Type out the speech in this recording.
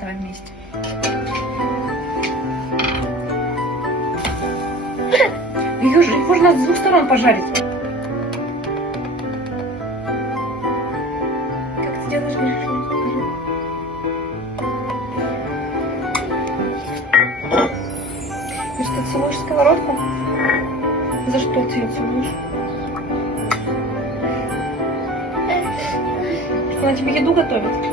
Давай вместе. Ее же можно с двух сторон пожарить. Как ты делаешь? Ты что, целуешь сковородку? За что ты ее целуешь? Она тебе еду готовит?